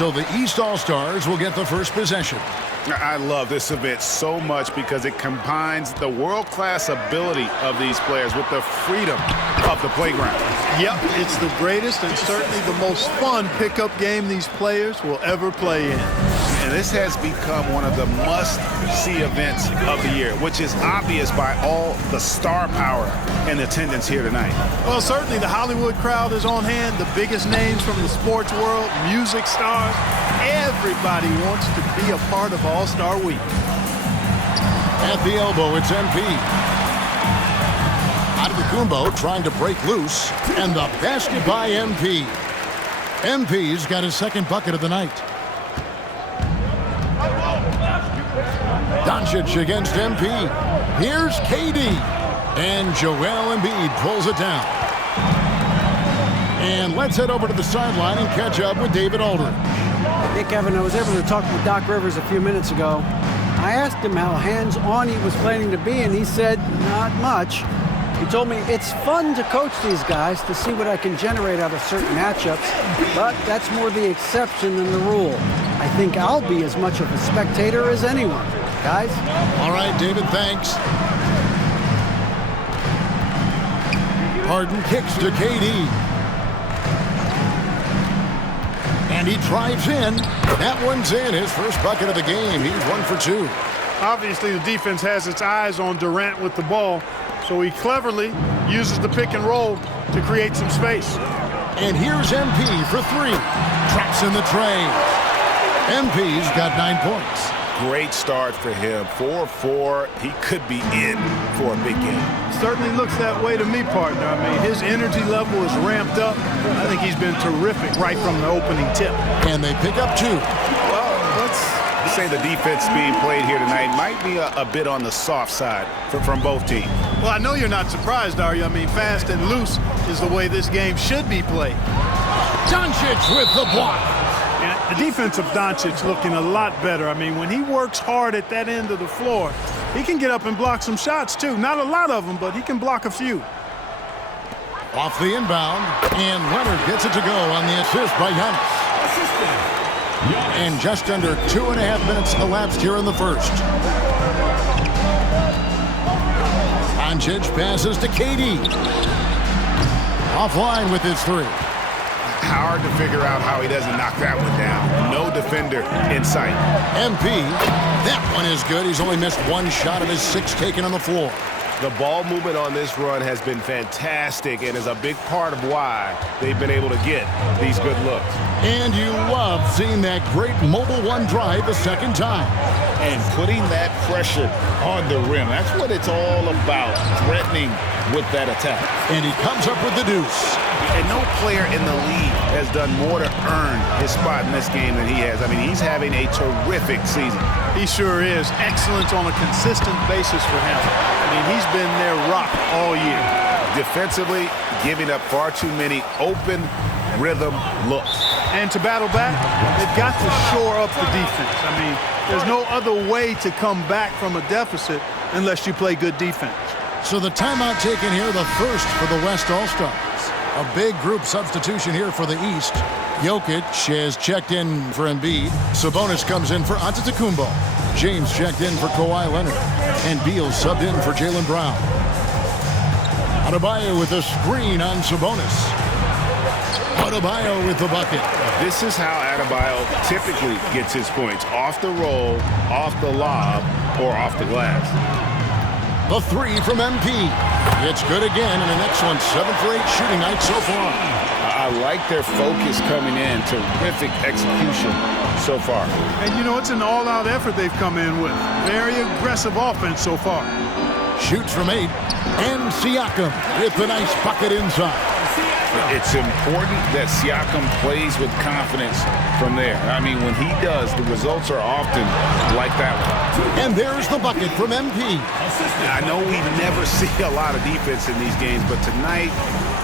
So the East All-Stars will get the first possession. I love this event so much because it combines the world-class ability of these players with the freedom of the playground. Yep, it's the greatest and certainly the most fun pickup game these players will ever play in. And this has become one of the must-see events of the year, which is obvious by all the star power and attendance here tonight. Well, certainly the Hollywood crowd is on hand, the biggest names from the sports world, music stars. Everybody wants to be a part of All-Star Week. At the elbow, it's MP. Antetokounmpo trying to break loose, and the basket by MP. MP's got his second bucket of the night. Doncic against MP. Here's KD. And Joel Embiid pulls it down. And let's head over to the sideline and catch up with David Aldridge. Hey, Kevin, I was able to talk with Doc Rivers a few minutes ago. I asked him how hands-on he was planning to be, and he said not much. He told me it's fun to coach these guys to see what I can generate out of certain matchups, but that's more the exception than the rule. I think I'll be as much of a spectator as anyone. Guys? All right, David, thanks. Harden kicks to KD. And he drives in. That one's in. His first bucket of the game. He's 1 for 2. Obviously, the defense has its eyes on Durant with the ball, so he cleverly uses the pick and roll to create some space. And here's MP for 3. Traps in the tray. MP's got 9 points. Great start for him. 4-4. He could be in for a big game. Certainly looks that way to me, partner. I mean, his energy level is ramped up. I think he's been terrific right from the opening tip. And they pick up 2. Well, let's say the defense being played here tonight might be a bit on the soft side from both teams. Well, I know you're not surprised, are you? I mean, fast and loose is the way this game should be played. Doncic with the block. And the defense of Doncic looking a lot better. I mean, when he works hard at that end of the floor, he can get up and block some shots, too. Not a lot of them, but he can block a few. Off the inbound, and Leonard gets it to go on the assist by Giannis. And just under 2.5 minutes elapsed here in the first. Doncic passes to KD. Offline with his 3. Hard to figure out how he doesn't knock that one down. No defender in sight. MP, that one is good. He's only missed 1 shot of his 6 taken on the floor. The ball movement on this run has been fantastic and is a big part of why they've been able to get these good looks. And you love seeing that great mobile 1 drive a second time. And putting that pressure on the rim. That's what it's all about, threatening with that attack. And he comes up with the deuce. And no player in the league has done more to earn his spot in this game than he has. I mean, he's having a terrific season. He sure is. Excellence on a consistent basis for him. I mean, he's been their rock all year. Defensively, giving up far too many open rhythm looks. And to battle back, they've got to shore up the defense. I mean, there's no other way to come back from a deficit unless you play good defense. So the timeout taken here, the first for the West All-Stars. A big group substitution here for the East. Jokic has checked in for Embiid. Sabonis comes in for Antetokounmpo. James checked in for Kawhi Leonard. And Beal subbed in for Jaylen Brown. Adebayo with a screen on Sabonis. Adebayo with the bucket. This is how Adebayo typically gets his points. Off the roll, off the lob, or off the glass. The 3 from MP. It's good again, and an excellent 7 for 8 shooting night so far. I like their focus coming in. Terrific execution so far. And, you know, it's an all-out effort they've come in with. Very aggressive offense so far. Shoots from 8. And Siakam with the nice bucket inside. It's important that Siakam plays with confidence from there. I mean, when he does, the results are often like that one. And there's the bucket from MP. I know we never see a lot of defense in these games, but tonight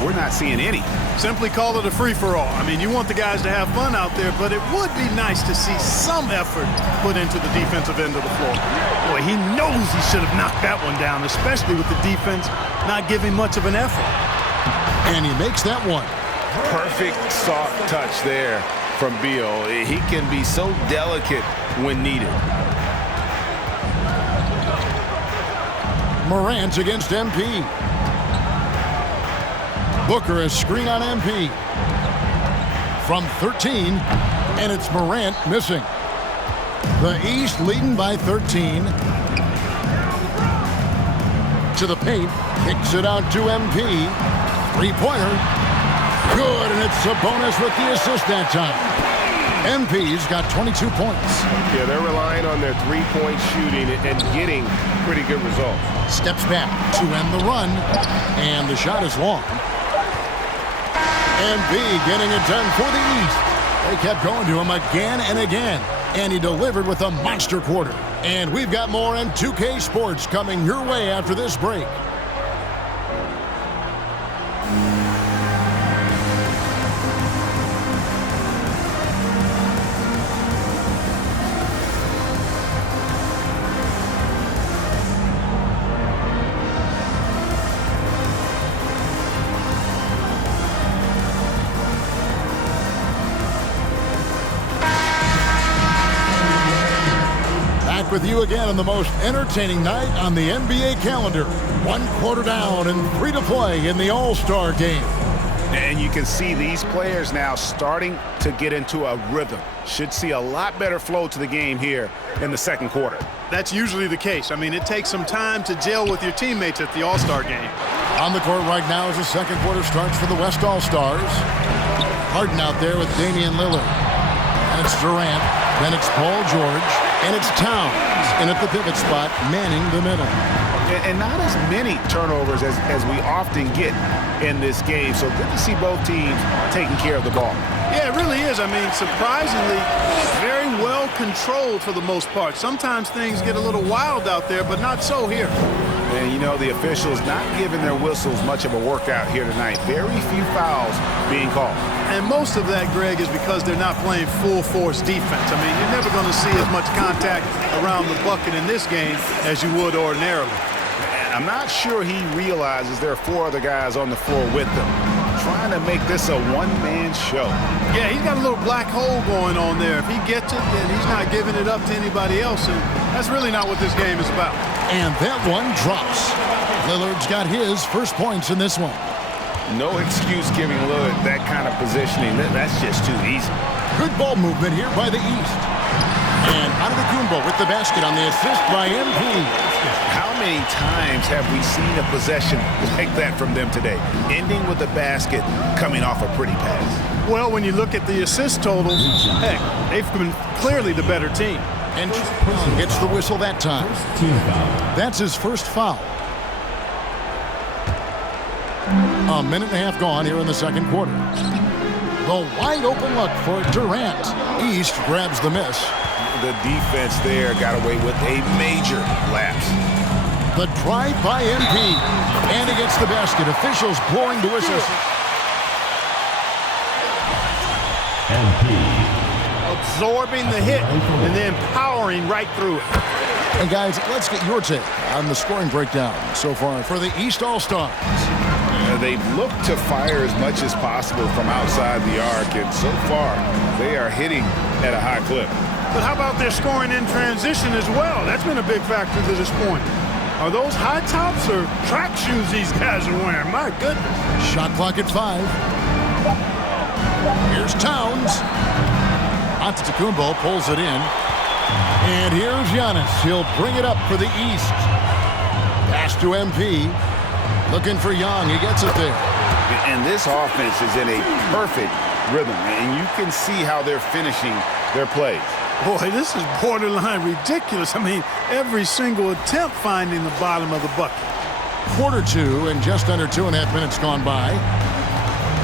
we're not seeing any. Simply call it a free-for-all. I mean, you want the guys to have fun out there, but it would be nice to see some effort put into the defensive end of the floor. Boy, he knows he should have knocked that one down, especially with the defense not giving much of an effort. And he makes that one. Perfect soft touch there from Beal. He can be so delicate when needed. Morant against MP. Booker is screen on MP. From 13, and it's Morant missing. The East leading by 13. To the paint, kicks it out to MP. Three-pointer. Good, and it's Sabonis with the assist that time. MP's got 22 points. Yeah, they're relying on their three-point shooting and getting pretty good results. Steps back to end the run, and the shot is long. MP getting it done for the East. They kept going to him again and again, and he delivered with a monster quarter. And we've got more in 2K Sports coming your way after this break. With you again on the most entertaining night on the NBA calendar. 1 quarter down and 3 to play in the All-Star game. And you can see these players now starting to get into a rhythm. Should see a lot better flow to the game here in the second quarter. That's usually the case. I mean, it takes some time to gel with your teammates at the All-Star game. On the court right now as the second quarter starts for the West All-Stars. Harden out there with Damian Lillard. And it's Durant. Then it's Paul George. And it's Towns in at the pivot spot, manning the middle. And not as many turnovers as we often get in this game. So good to see both teams taking care of the ball. Yeah, it really is. I mean, surprisingly, very well controlled for the most part. Sometimes things get a little wild out there, but not so here. And, you know, the officials not giving their whistles much of a workout here tonight. Very few fouls being called. And most of that, Greg, is because they're not playing full-force defense. I mean, you're never going to see as much contact around the bucket in this game as you would ordinarily. I'm not sure he realizes there are 4 other guys on the floor with him, trying to make this a one-man show. Yeah, he's got a little black hole going on there. If he gets it, then he's not giving it up to anybody else, and that's really not what this game is about. And that one drops. Lillard's got his first points in this one. No excuse giving Lillard that kind of positioning. That's just too easy. Good ball movement here by the East. And Antetokounmpo with the basket on the assist by MP. How many times have we seen a possession like that from them today? Ending with the basket, coming off a pretty pass. Well, when you look at the assist totals, heck, they've been clearly the better team. And gets the whistle that time. That's his first foul. A minute and a half gone here in the second quarter. The wide open look for Durant. East grabs the miss. The defense there got away with a major lapse. The drive by MP. And he gets the basket. Officials blowing the whistles. MP absorbing the hit and then powering right through it. And guys, let's get your take on the scoring breakdown so far for the East All-Stars. They've looked to fire as much as possible from outside the arc, and so far they are hitting at a high clip. But how about their scoring in transition as well? That's been a big factor to this point. Are those high tops or track shoes these guys are wearing? My goodness. Shot clock at 5. Here's Towns. Antetokounmpo pulls it in. And here's Giannis. He'll bring it up for the East. Pass to MP. Looking for Young. He gets it there. And this offense is in a perfect rhythm, and you can see how they're finishing their plays. Boy, this is borderline ridiculous. I mean, every single attempt finding the bottom of the bucket. Quarter 2 and just under 2.5 minutes gone by.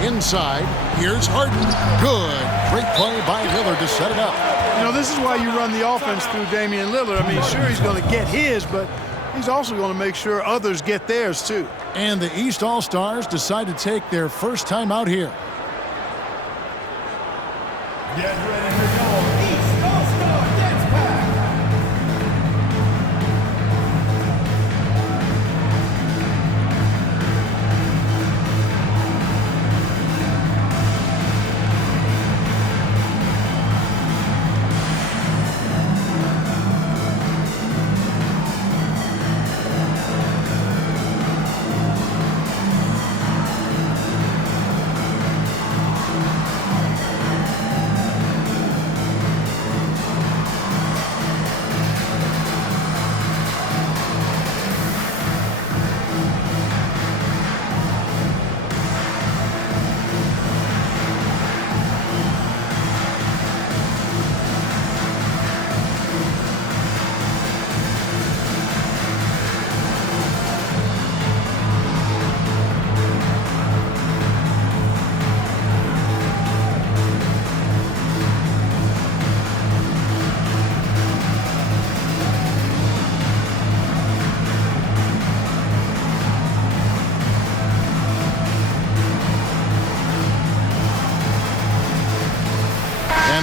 Inside, here's Harden. Good. Great play by Lillard to set it up. You know, this is why you run the offense through Damian Lillard. I mean, sure, he's going to get his, but he's also going to make sure others get theirs, too. And the East All-Stars decide to take their first time out here. Get ready to go. East All-Star Dance Pack.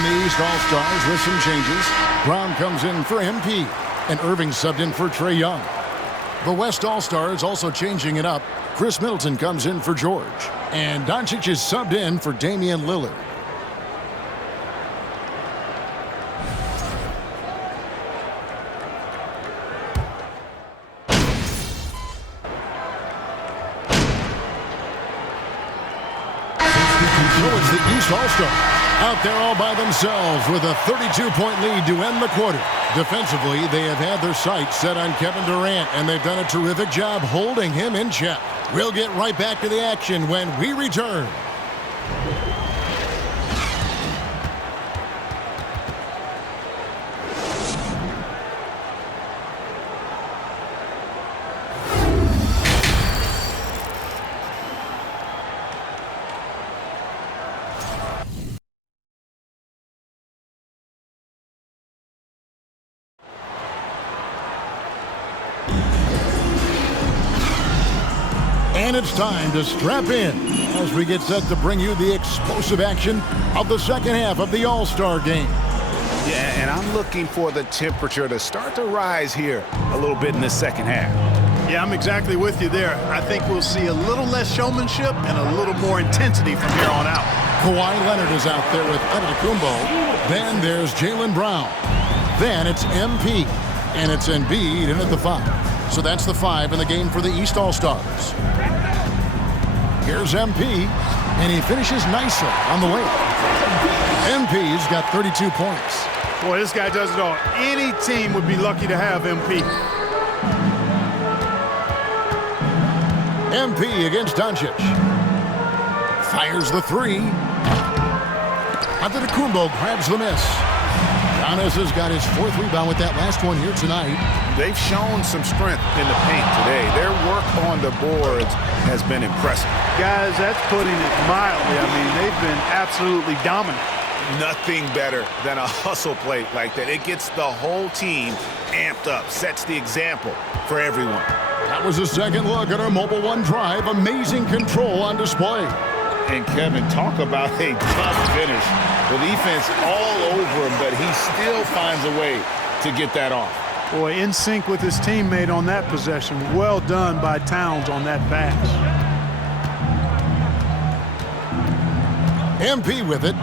the East All-Stars with some changes. Brown comes in for MP, and Irving subbed in for Trae Young. The West All-Stars also changing it up. Chris Middleton comes in for George, and Doncic is subbed in for Damian Lillard. So it's the East All-Stars out there all by themselves with a 32-point lead to end the quarter. Defensively, they have had their sights set on Kevin Durant, and they've done a terrific job holding him in check. We'll get right back to the action when we return. And it's time to strap in as we get set to bring you the explosive action of the second half of the All-Star game. Yeah, and I'm looking for the temperature to start to rise here a little bit in the second half. Yeah, I'm exactly with you there. I think we'll see a little less showmanship and a little more intensity from here on out. Kawhi Leonard is out there with Antetokounmpo. Then there's Jaylen Brown. Then it's MP. And it's Embiid in at the 5. So that's the 5 in the game for the East All-Stars. Here's MP, and he finishes nicely on the way. MP's got 32 points. Boy, this guy does it all. Any team would be lucky to have MP. MP against Doncic. Fires the 3. Antetokounmpo grabs the miss. Giannis has got his 4th rebound with that last one here tonight. They've shown some strength in the paint today. Their work on the boards has been impressive. Guys, that's putting it mildly. I mean, they've been absolutely dominant. Nothing better than a hustle play like that. It gets the whole team amped up, sets the example for everyone. That was a second look at our Mobile One drive. Amazing control on display. And Kevin, talk about a tough finish. The defense all over him, but he still finds a way to get that off. Boy, in sync with his teammate on that possession. Well done by Towns on that pass. MP with it.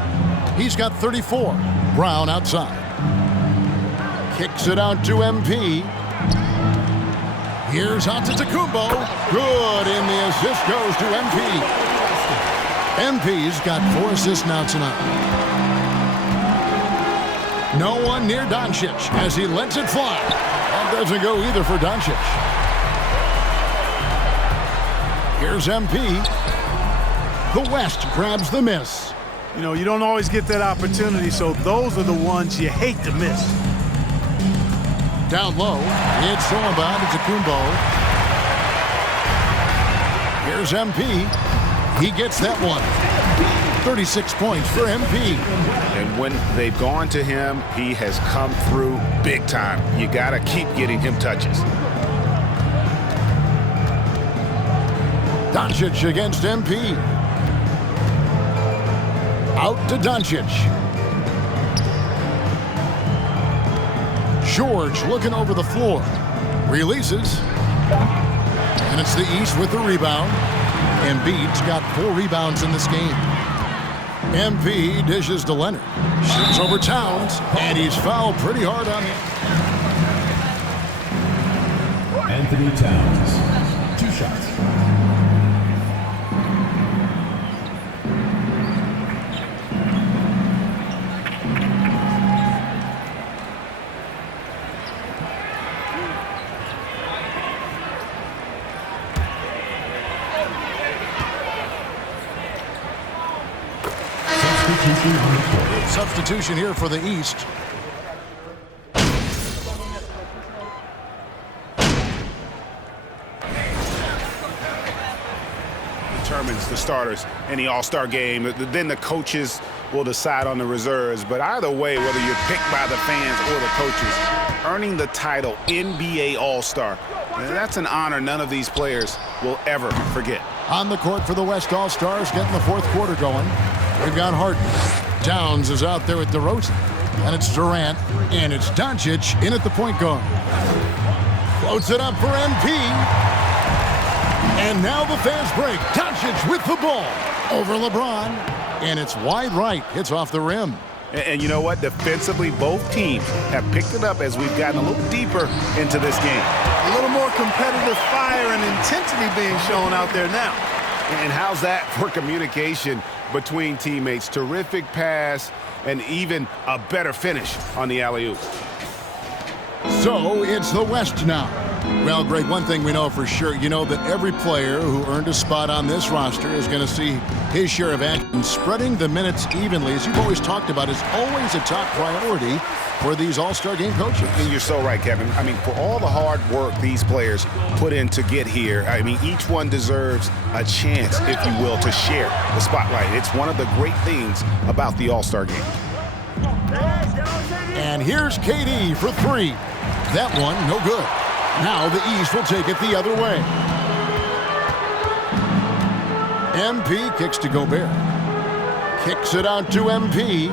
He's got 34. Brown outside. Kicks it out to MP. Here's Antetokounmpo. Good, and the assist goes to MP. MP's got 4 assists now tonight. No one near Doncic as he lets it fly. That doesn't go either for Doncic. Here's MP. The West grabs the miss. You know, you don't always get that opportunity, so those are the ones you hate to miss. Down low, it's Solemba to Kumbo. Here's MP. He gets that one. 36 points for MP. And when they've gone to him, he has come through big time. You got to keep getting him touches. Doncic against MP. Out to Doncic. George looking over the floor. Releases. And it's the East with the rebound. Embiid's got 4 rebounds in this game. MP dishes to Leonard. Shoots over Towns, and he's fouled pretty hard on him. Anthony Towns, 2 shots. Substitution here for the East. Determines the starters in the All-Star game. Then the coaches will decide on the reserves. But either way, whether you're picked by the fans or the coaches, earning the title NBA All-Star, that's an honor none of these players will ever forget. On the court for the West All-Stars, getting the 4th quarter going. We've got Harden. Towns is out there with DeRozan. And it's Durant. And it's Doncic in at the point guard. Floats it up for MP. And now the fast break. Doncic with the ball. Over LeBron. And it's wide right. Hits off the rim. And you know what? Defensively, both teams have picked it up as we've gotten a little deeper into this game. A little more competitive fire and intensity being shown out there now. And how's that for communication between teammates? Terrific pass and even a better finish on the alley-oop. So it's the West now. Well, Greg, one thing we know for sure, you know that every player who earned a spot on this roster is going to see his share of action. Spreading the minutes evenly, as you've always talked about, is always a top priority for these All-Star Game coaches. And you're so right, Kevin. I mean, for all the hard work these players put in to get here, I mean, each one deserves a chance, if you will, to share the spotlight. It's one of the great things about the All-Star Game. And here's KD for three. That one, no good. Now the East will take it the other way. MP kicks to Gobert. Kicks it out to MP.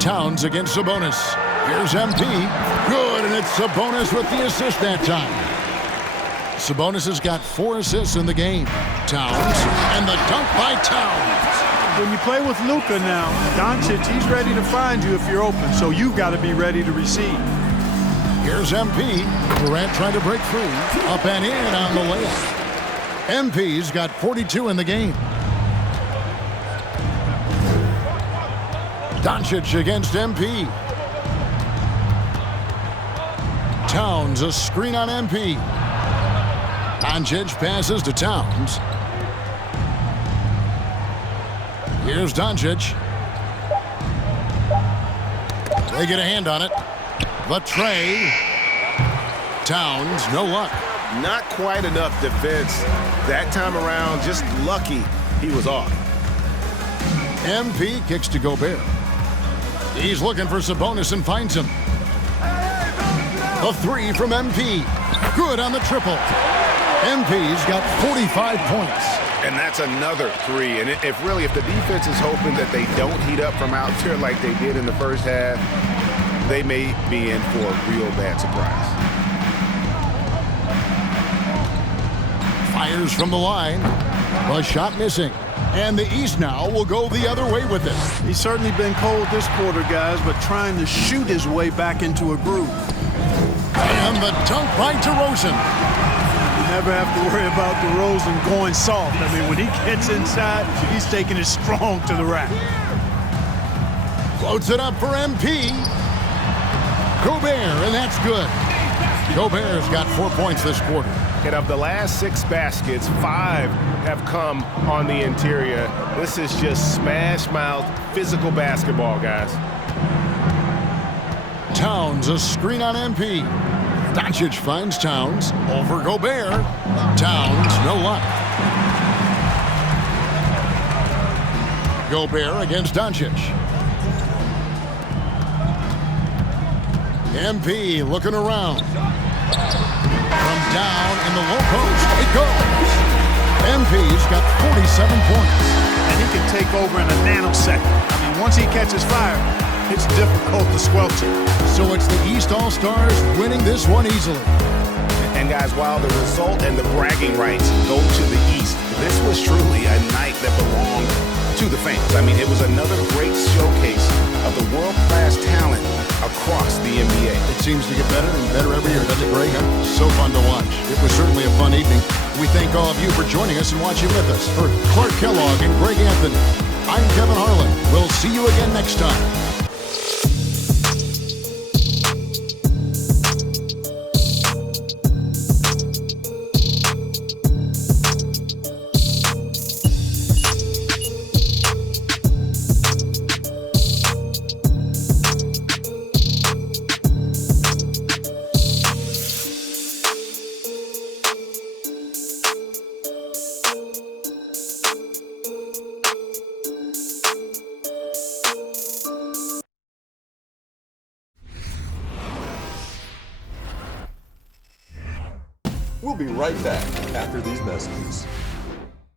Towns against Sabonis. Here's MP. Good, and it's Sabonis with the assist that time. Sabonis has got 4 assists in the game. Towns, and the dunk by Towns. When you play with Luka now, Doncic, he's ready to find you if you're open, so you've got to be ready to receive. Here's MP. Durant trying to break free. Up and in on the layup. MP's got 42 in the game. Doncic against MP. Towns, a screen on MP. Doncic passes to Towns. Here's Doncic. They get a hand on it. The tray. Towns, no luck. Not quite enough defense that time around. Just lucky he was off. MP kicks to Gobert. He's looking for Sabonis and finds him. A three from MP. Good on the triple. MP's got 45 points. And that's another three. And if the defense is hoping that they don't heat up from out there like they did in the first half, they may be in for a real bad surprise. Fires from the line. A shot missing. And the East now will go the other way with it. He's certainly been cold this quarter, guys, but trying to shoot his way back into a groove. And the dunk by DeRozan. You never have to worry about DeRozan going soft. I mean, when he gets inside, he's taking it strong to the rack. Floats it up for MP. Gobert, and that's good. Gobert's got 4 points this quarter. And of the last 6 baskets, 5 have come on the interior. This is just smash-mouth, physical basketball, guys. Towns, a screen on MP. Doncic finds Towns over Gobert. Towns, no luck. Gobert against Doncic. MP looking around. From down in the low post, it goes. MP's got 47 points. And he can take over in a nanosecond. I mean, once he catches fire, it's difficult to squelch it. So it's the East All-Stars winning this one easily. And guys, while the result and the bragging rights go to the East, this was truly a night that belonged to the fans. I mean, it was another great showcase of the world-class talent across the NBA. It seems to get better and better every year, doesn't it, Greg? So fun to watch. It was certainly a fun evening. We thank all of you for joining us and watching with us. For Clark Kellogg and Greg Anthony, I'm Kevin Harlan. We'll see you again next time. We'll be right back after these messages.